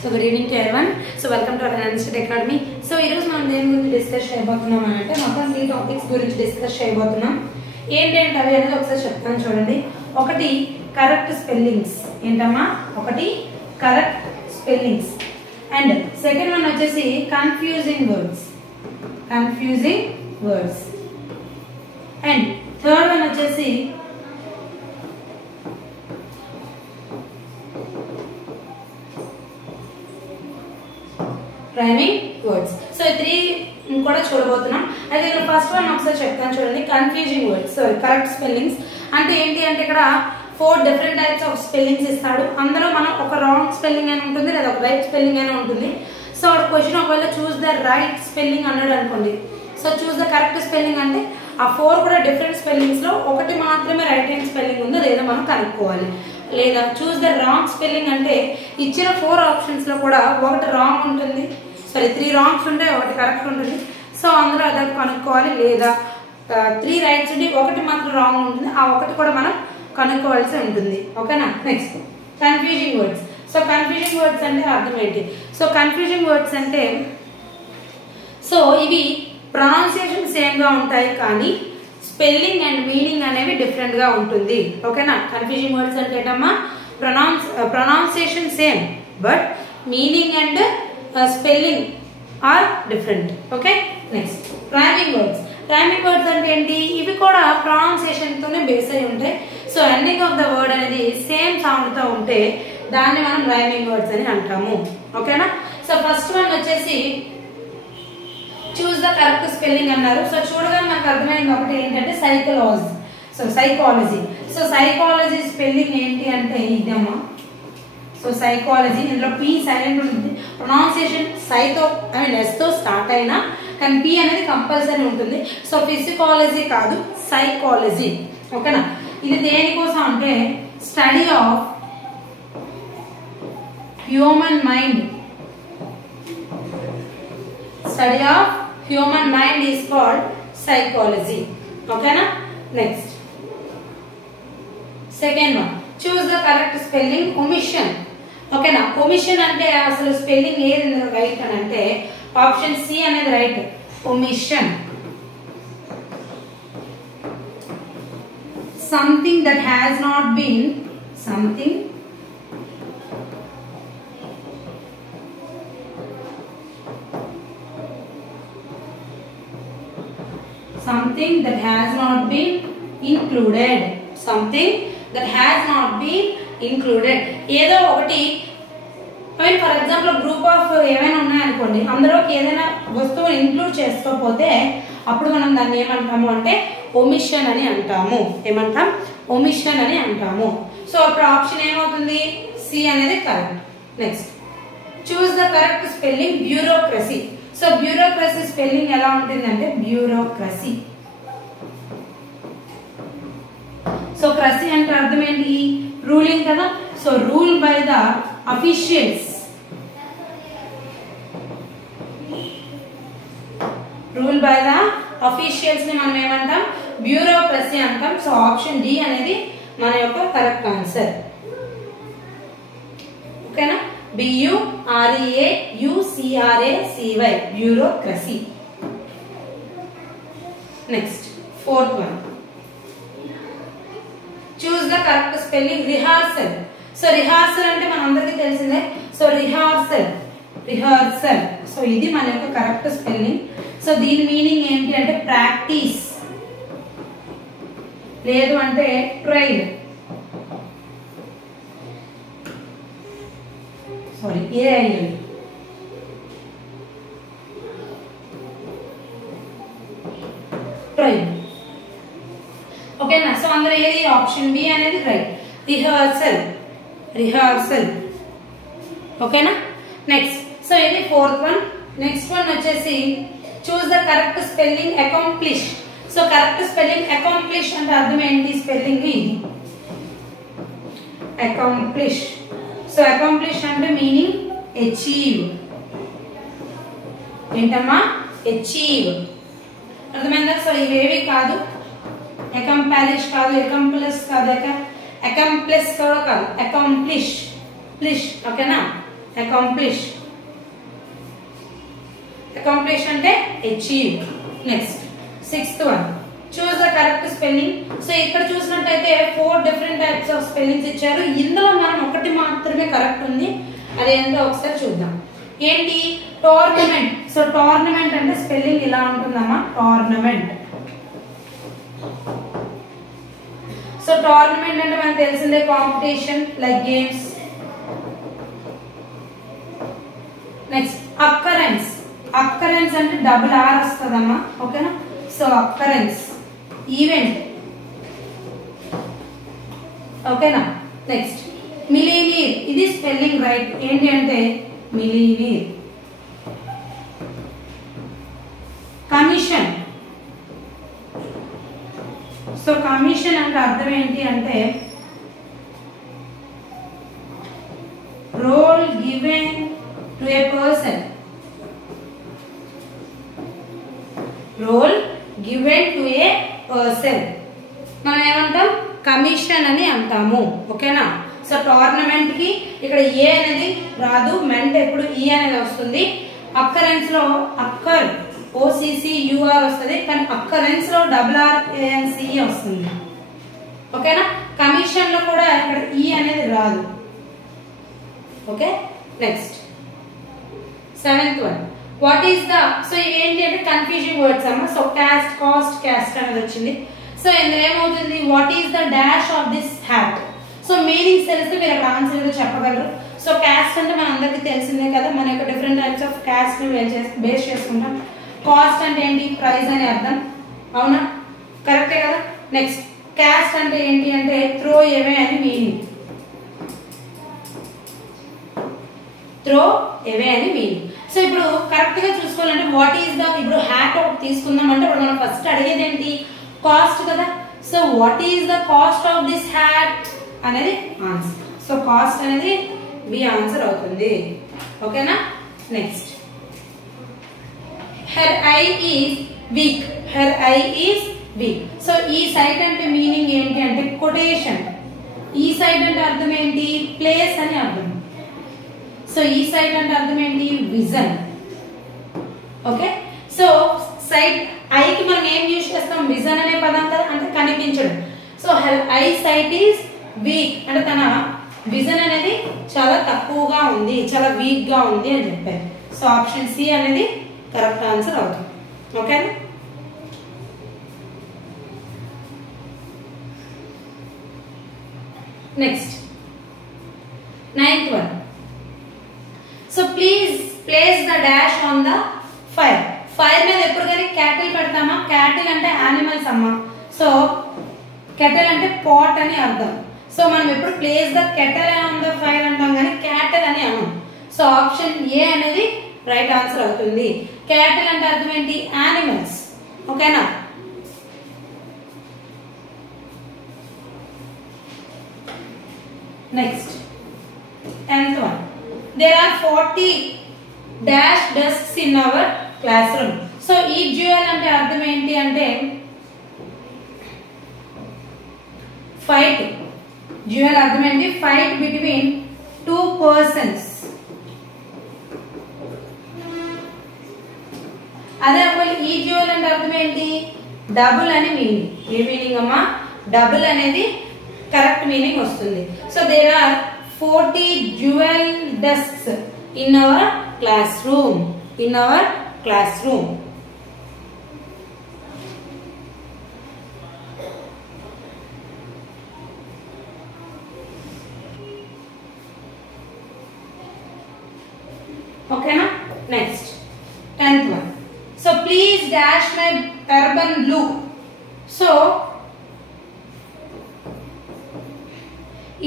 So good evening to everyone. So welcome to our Institute Academy. So ee roju మనం దేని గురించి discuss చేయబోతున్నాం అంటే మొత్తం 3 టాపిక్స్ గురించి డిస్కస్ చేయబోతున్నాం. ఏంటంటే అవి అనేది ఒకసారి చెప్తాను చూడండి. ఒకటి కరెక్ట్ స్పెల్లింగ్స్. ఏంటమ్మా? ఒకటి correct spellings. And second one వచ్చేసి confusing words. Confusing words. And third one వచ్చేసి రైమింగ్ వర్డ్స్. సో ఈ 3 కూడా చూడబోతున్నాం. అయితే ఫస్ట్ వన్ ఒకసారి చెప్తాను చూడండి. Confusing words. Sorry, correct spellings అంటే ఏంటి అంటే ఇక్కడ 4 డిఫరెంట్ టైప్స్ ఆఫ్ స్పెల్లింగ్స్ ఇస్తాడు. అందులో మనం ఒక రాంగ్ స్పెల్లింగ్ అని ఉంటుంది లేదా ఒక రైట్ స్పెల్లింగ్ అని ఉంటుంది. సో క్వశ్చన్ ఒకవేళ చూస్ ద రైట్ స్పెల్లింగ్ అన్నాడు అనుకోండి. So choose the correct spelling అంటే ఆ 4 కూడా డిఫరెంట్ స్పెల్లింగ్స్ లో ఒకటి మాత్రమే రైట్ హ్యాండ్ స్పెల్లింగ్ ఉందో లేదో మనం కనుక్కోవాలి. లేదా చూస్ ద రాంగ్ స్పెల్లింగ్ అంటే ఇచ్చిన 4 ఆప్షన్స్ లో కూడా ఒకటి రాంగ్ ఉంటుంది, సారీ 3 రాంగ్స్ ఉంటాయి, ఒకటి కరెక్ట్ ఉంటుంది. సో అందులో అదే కనుక్కోవాలి. లేదా 3 రైట్స్ ఉండి ఒకటి మాత్రం రాంగ్ ఉంటుంది, ఆ ఒకటి కూడా మనం కనుక్కోవాల్సి ఉంటుంది. ఓకేనా? Next confusing words. So confusing words అంటే అర్థం ఏంటి? సో కన్ఫ్యూజింగ్ వర్డ్స్ అంటే సో ఇవి ప్రొనౌన్సియేషన్ సేమ్ గా ఉంటాయి కానీ స్పెల్లింగ్ అండ్ మీనింగ్ అనేవి డిఫరెంట్ గా ఉంటుంది. ఓకేనా? కన్ఫ్యూజింగ్ వర్డ్స్ అంటే ఏంటమ్మా? Pronunciation same but meaning and spelling are different. Okay? Next rhyming words. Rhyming words అంటే ఏంటి? ఇవి కూడా ప్రొనౌన్సియేషన్ తోనే బేస్ అయి ఉంటాయి. So ending of the word అనేది సేమ్ సౌండ్ తో ఉంటే దాన్ని మనం రైమింగ్ వర్డ్స్ అని అంటాము. ఓకేనా? సో ఫస్ట్ వన్ వచ్చేసి చూస్ ద కరెక్ట్ స్పెల్లింగ్ అన్నారు. సో చూడగానే మనకు అర్థమైంది ఒకటి ఏంటంటే psychology. So psychology. So psychology spelling ఏంటి అంటే ఇదమ్మా. సో సైకాలజీ, ఇందులో పి సైలెంట్ ఉంటుంది. ప్రొనౌన్సియేషన్ సైతో ఐ మీన్ ఎస్ తో స్టార్ట్ అయినా కానీ పి అనేది కంపల్సరీ ఉంటుంది. సో ఫిజికాలజీ కాదు, సైకాలజీ. ఓకేనా? ఇది దేనికోసం అంటే study of human mind. Study of human mind is called psychology. ఓకేనా? Next second one choose the correct spelling. Omission. ఓకేనా? ఒమిషన్ అంటే అసలు స్పెల్లింగ్ ఏది రైట్ అని అంటే ఆప్షన్ సి అనేది right. Omission. Something that has not been something that has not been included. Something that has not been included. ఏదో ఒకటి for example group of ఏమైనా ఉన్నాయనుకోండి, అందులోకి ఏదైనా వస్తువు ఇంక్లూడ్ చేసుకోకపోతే అప్పుడు మనం దాన్ని ఏమంటాము అంటే ఒమిషన్ అని అంటాము. ఏమంటాం? ఒమిషన్ అని అంటాము. సో అప్పుడు ఆప్షన్ ఏమవుతుంది? సి అనేది correct. Next choose the correct spelling. Bureaucracy. So bureaucracy spelling ఎలా ఉంటుందంటే బ్యూరోక్రసీ. సో క్రసీ అంటే అర్థం ఏంటి? రూలింగ్ కదా. So rule by the officials. Rule by the officials ని మనం ఏమంటాం? బ్యూరోక్రసీ అంటాం. సో ఆప్షన్ డి అనేది మన యొక్క కరెక్ట్ ఆన్సర్. ఓకేనా? BUREAUCRACY bureaucracy. Next fourth one choose the correct spelling. Rehearsal. So rehearsal అంటే మనందరికీ తెలిసిందే. So rehearsal. రిహార్సల్. సో ఇది మన యొక్క కరెక్ట్ స్పెల్లింగ్. సో దీని మీనింగ్ ఏంటి అంటే ప్రాక్టీస్, లేదు అంటే ట్రైల్. సారీ ఏఐఎల్. ట్రైల్. ఓకేనా? సో అందులో ఏది? ఆప్షన్ బి అనేది రైట్. రిహార్సల్. రిహార్సల్. ఓకేనా? నెక్స్ట్ సో ఇది ఫోర్త్ వన్. నెక్స్ట్ వన్ వచ్చేసి చూస్ the correct spelling. Accomplish. So correct spelling accomplish అంటే అర్థం ఏంటి? స్పెల్లింగ్ ఇది అకాంప్లిష్. సో అకాంప్లిష్ అంటే మీనింగ్ అచీవ్. ఏంటమ్మా? అచీవ్. అర్థమైందా? సో ఇవేవి కాదు, అకంప్లిష్ కాదు, అకంప్లిష్ కాదు, అకంప్లిష్ కూడా కాదు, అకాంప్లిష్. ప్లిష్. ఓకేనా? accomplish అంటే achieve. Next 6th one, choose the correct spelling. So ఇక్కడ చూసినట్టయితే 4 different types of spellings ఇచ్చారు. ఇందులో మనం ఒకటి మాత్రమే కరెక్ట్ ఉంది, అదేంటో ఒకసారి చూద్దాం. ఏంటి? టోర్నమెంట్. సో టోర్నమెంట్ అంటే స్పెల్లింగ్ ఇలా ఉంటుందమ్మా, టోర్నమెంట్. సో టోర్నమెంట్ అంటే మనకు తెలిసిందే competition like games. Next occurrence. Occurrence అంటే డబుల్ ఆర్ వస్తుందమ్మా, ఓకేనా? So occurrence. ఈవెంట్, ఓకేనా? Next millionaire. ఇది స్పెల్లింగ్ రైట్. ఏంటి అంటే మిలీనియర్. కమిషన్. సో కమిషన్ అంటే అర్థం ఏంటి అంటే role given to a person. Role given to a person మనం ఏమంటాం? కమిషన్ అని అంటాము, ఓకేనా? సో టోర్నమెంట్ కి ఇక్కడ ఏ అనేది రాదు, మెంట్ ఎప్పుడు ఈ అనేది వస్తుంది. అక్కరెన్స్ లో అక్కర్ OCCUR వస్తుంది, కానీ అక్కరెన్స్ లో RRANCE వస్తుంది, ఓకేనా? కమిషన్ లో కూడా ఇక్కడ ఈ అనేది రాదు, okay? Next 7th one, what is the. So ఇవేంటి అంటే కన్ఫ్యూజింగ్ వర్డ్స్ అమ్మ. సో కాస్ట్, కాస్ట్, క్యాస్ట్ అనేది వచ్చింది. సో ఇందులో ఏమవుతుంది? What is the dash of this hat. So meanings తెలిస్తే మీరు అక్కడ ఆన్సర్ ఏదో చెప్పగలరు. సో క్యాస్ట్ అంటే మన అందరికీ తెలిసిందే కదా, మన యొక్క different types of caste base చేసుకుంటాం. కాస్ట్ అంటే ఏంటి? ప్రైస్ అని అర్థం, అవునా? కరెక్టే కదా. నెక్స్ట్ క్యాస్ట్ అంటే ఏంటి అంటే త్రో అవే అని మీనింగ్. త్రో అవే అని మీనింగ్. సో ఇప్పుడు కరెక్ట్ గా చూసుకోవాలంటే వాట్ ఈస్ ద. ఇప్పుడు హ్యాట్ ఒకటి తీసుకుందాం అంటే ఇప్పుడు మనం ఫస్ట్ అడిగేది ఏంటి? కాస్ట్ కదా. So what is the cost of this hat అనేది ఆన్సర్. సో కాస్ట్ అనేది బి ఆన్సర్ అవుతుంది, ఓకేనా? Next her eye is weak. Her eye is weak. So ఈ సైట్ అంటే మీనింగ్ ఏంటి అంటే కొటేషన్. ఈ సైట్ అంటే అర్థం ఏంటి? ప్లేస్ అని అర్థం. సో ఈ సైట్ అంటే అర్థం ఏంటి? Vision, okay? సో సైట్ ఐకి మనం ఏం యూజ్ చేస్తాం? విజన్ అనే పదం కదా, అంటే కనిపించడం. So her eyesight is weak అంటే తన విజన్ అనేది చాలా తక్కువగా ఉంది, చాలా వీక్ గా ఉంది అని చెప్పారు. సో ఆప్షన్ సి అనేది కరెక్ట్ ఆన్సర్ అవుతుంది, okay? Next 9th one. So please place the dash on the fire. Fire మీద ఎప్పుడు కానీ క్యాటిల్ పెడతామా? క్యాటిల్ అంటే యానిమల్స్ అమ్మా. సో కెటల్ అంటే పాట్ అని అర్థం. సో మనం ఎప్పుడు place the kettle on the fire అంటాం కానీ క్యాటిల్ అని అన్నాం. సో ఆప్షన్ ఏ అనేది రైట్ ఆన్సర్ అవుతుంది. క్యాటిల్ అంటే అర్థం ఏంటి? యానిమల్స్, ఓకేనా? Next 10th one. There are 40 dash desks in our classroom. So ఈ డ్యూయల్ అంటే అర్థం ఏంటి అంటే ఫైట్. డ్యూయల్ అర్థం ఏంటి? Fight between 2 persons. అదే ఈ డ్యూయల్ అంటే అర్థం ఏంటి? డబుల్ అని మీనింగ్. ఏ మీనింగ్ అమ్మా? డబుల్ అనేది కరెక్ట్ మీనింగ్ వస్తుంది. So there are 40 dual desks in our classroom. In our classroom. Okay na? Next 10th one. So please dash my turban blue. So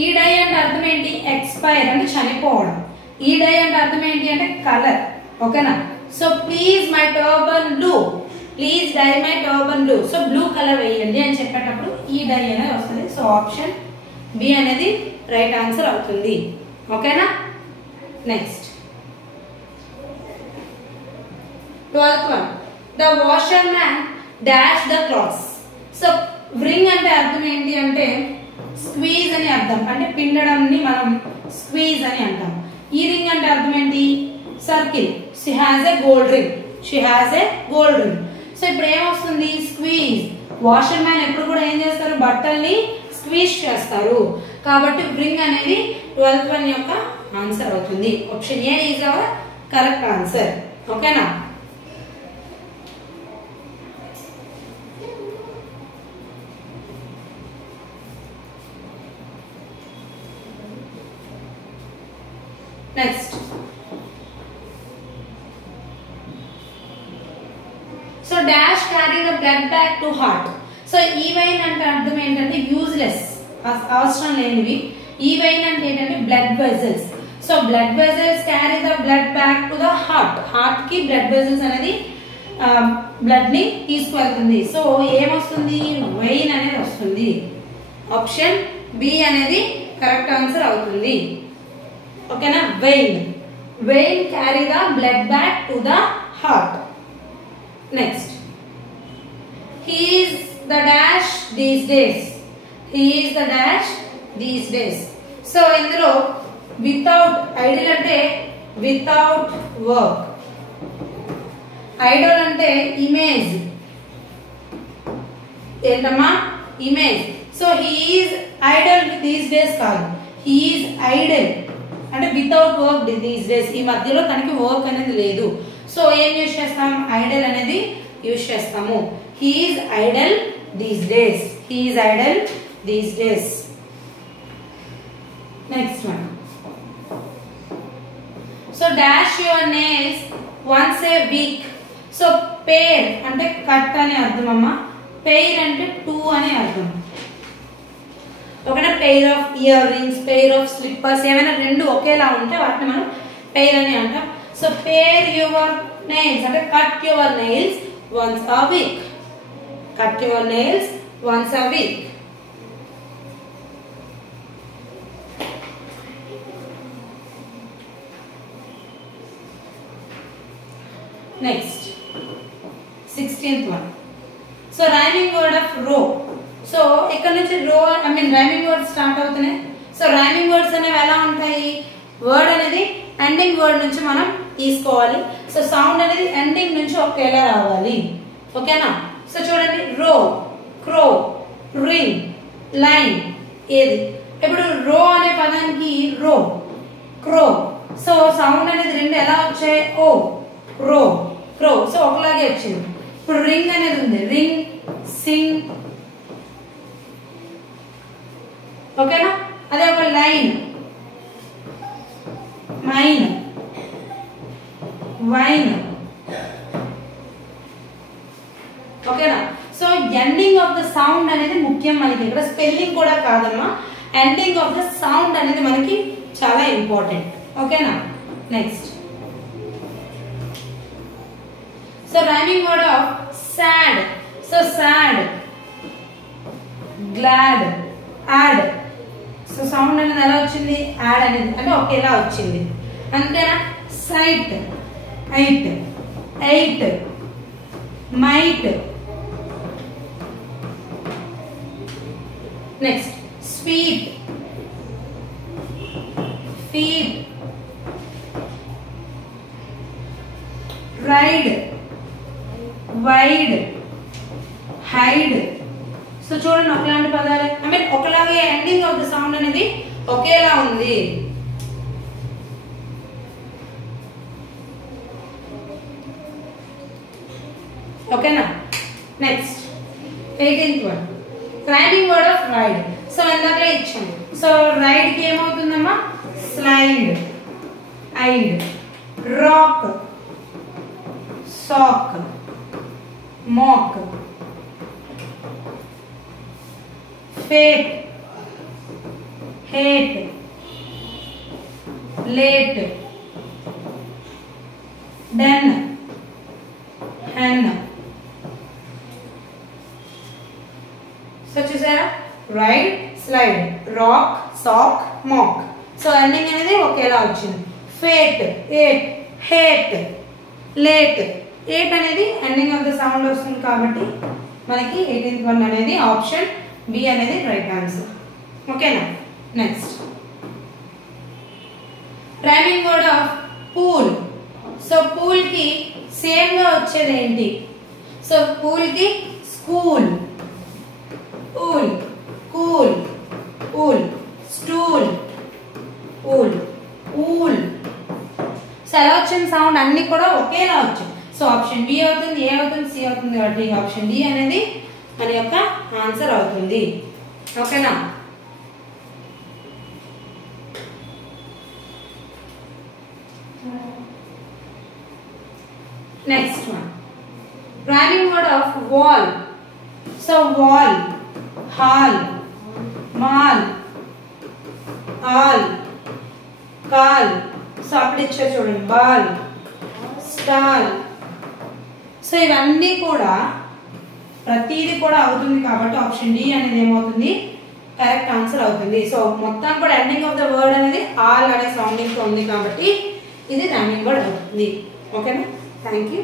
ఈ డై అంటే అర్థం ఏంటి? ఎక్స్పైర్ అంటే చనిపోవడం. ఈ డై అంటే అర్థం ఏంటి అంటే కలర్, ఓకేనా? So please my turban blue. Please dye my turban blue. So blue colour వేయండి అని చెప్పేటప్పుడు ఈ డై అనేది వస్తుంది. సో ఆప్షన్ బి అనేది రైట్ ఆన్సర్ అవుతుంది, ఓకేనా? Next 12th one. The washerman dash the cloths. So bring అంటే అర్థం ఏంటి అంటే స్క్వీజ్ అని అర్థం, అంటే పిండడం ని మనం స్క్వీజ్ అని అంటాం. ఈ రింగ్ అంటే అర్థం circle, she has a gold ring, she has a gold ring. So ఇప్పుడు ఏమొస్తుంది, స్క్వీజ్. వాషర్ మ్యాన్ ఎప్పుడు కూడా ఏం చేస్తారు, బట్టల్ని స్క్వీజ్ చేస్తారు. కాబట్టి రింగ్ అనేది 12th వన్ యొక్క ఆన్సర్ అవుతుంది. Option A is our correct answer. ఓకేనా? Next, so dash carry the blood back to heart. So ఈ వెయిన్ అంటే అర్థం ఏంటంటే యూజ్లెస్, అవసరం లేనివి. ఈ వెయిన్ అంటే ఏంటంటే blood vessels. So blood vessels carry the blood back to the heart. Heart కి బ్లడ్ వెజల్స్ అనేది బ్లడ్ ని తీసుకువెళ్తుంది. సో ఏమొస్తుంది, వెయిన్ అనేది వస్తుంది. ఆప్షన్ బి అనేది కరెక్ట్ ఆన్సర్ అవుతుంది. ఓకేనా? Vein, vein carry the blood back to the heart. Next, he is the dash these days, he is the dash these days. So ఇందులో వితౌట్, ఐడియల్ అంటే without work, Idol అంటే image. ఏంటమ్మా, image. So he is idle these days కాదు, he is idle అంటే without work these days. ఈ మధ్యలో తనకి work అనేది లేదు. సో ఏం యూజ్ చేస్తాం, ఐడల్ అనేది యూజ్ చేస్తాము. He is idol these days, he is idol these days. Next one, so dash your nails once a week. So pare అంటే కట్ అని అర్థం అమ్మా, పెయిర్ అంటే టూ అని అర్థం. ఓకేనా? Pair of ear rings, pair of slippers, ఏమైనా రెండు ఒకేలా ఉంటే వాటిని మనం పెయిర్ అని అంటాం. సో పేర్ యువర్ నెయిల్స్ అంటే cut your nails once a week, cut your nails once a week. Next 16th one, so rhyming word of రో. సో ఇక్కడ నుంచి రో రైమింగ్ వర్డ్స్ స్టార్ట్ అవుతున్నాయి. సో రైమింగ్ వర్డ్స్ అనేవి ఎలా ఉంటాయి, వర్డ్ అనేది ఎండింగ్ వర్డ్ నుంచి మనం తీసుకోవాలి. సో సౌండ్ అనేది ఎండింగ్ నుంచి ఒకేలా రావాలి. ఓకేనా? సో చూడండి, రో, క్రో, రింగ్, లైన్. ఏది ఇప్పుడు రో అనే పదానికి రో, క్రో. సో సౌండ్ అనేది రెండు ఎలా వచ్చాయి, ఓ, రో, క్రో. సో ఒకలాగే వచ్చింది. ఇప్పుడు రింగ్ అనేది ఉంది, రింగ్, సింగ్. ఓకేనా? అదే ఒక లైన్, మైన్, వైన్. ఓకేనా? So ending of the sound అనేది ముఖ్యం మనకి. ఇక్కడ స్పెల్లింగ్ కూడా కాదమ్మా, ఎండింగ్ ఆఫ్ ద సౌండ్ అనేది మనకి చాలా ఇంపార్టెంట్. ఓకేనా? Next, so rhyming word of sad. So sad, glad, add. So sound అనేది ఎలా వచ్చింది, యాడ్ అనేది అంటే ఒకేలా వచ్చింది. అంతేనా? సైట్, ఐట్, eight, might. Next, sweet, feet, ride, wide, hide. So చూడండి, ఒకలాంటి పదాలే, ఒకలాగే ఎండింగ్ ఆఫ్ ద సౌండ్ అనేది ఒకేలా ఉంది. ఓకేనా? Next 18th one, rhyming word of ride. So ఇందాక ఇచ్చాము. సో రైడ్ కి ఏమవుతుందమ్మా, స్లైడ్, ఐడ్, rock, sock, mock, fate, hate, late, den, hen. So చూసారా, ride, slide, rock, sock, mock. So ending అనేది ఒకేలా వచ్చింది. Fate, ate, hate, late. Ate అనేది ఎండింగ్ ఆఫ్ ద సౌండ్ వస్తుంది కాబట్టి మనకి 18th వన్ అనేది ఆప్షన్ బి అనేది రైట్ ఆన్సర్. ఓకేనా? Next, rhyming word of pool. So pool కి సేమ్ గా వచ్చేది ఏంటి? సో పూల్ కి school, pool, cool, pool, stool, pool, wool. So ఎలా వచ్చిన సౌండ్ అన్ని కూడా ఒకేలా వచ్చాయి. సో ఆప్షన్ బి అవుతుంది, ఏ అవుతుంది, సి అవుతుంది. కాబట్టి ఆప్షన్ డి అనేది మన యొక్క ఆన్సర్ అవుతుంది. ఓకేనా? Next one, rhyming word of wall. So wall, hall, mall, all, call. So అప్పుడు ఇచ్చారు చూడండి, బాల్, స్టాల్. సో ఇవన్నీ కూడా ప్రతిదీ కూడా అవుతుంది కాబట్టి ఆప్షన్ డి అనేది ఏమవుతుంది? కరెక్ట్ ఆన్సర్ అవుతుంది. సో మొత్తం కూడా ఎండింగ్ ఆఫ్ ద వర్డ్ అనేది ఆల్ అనే సౌండింగ్ తో ఉంది కాబట్టి ఇది రైమింగ్ వర్డ్ అవుతుంది. ఓకేనా? Thank you.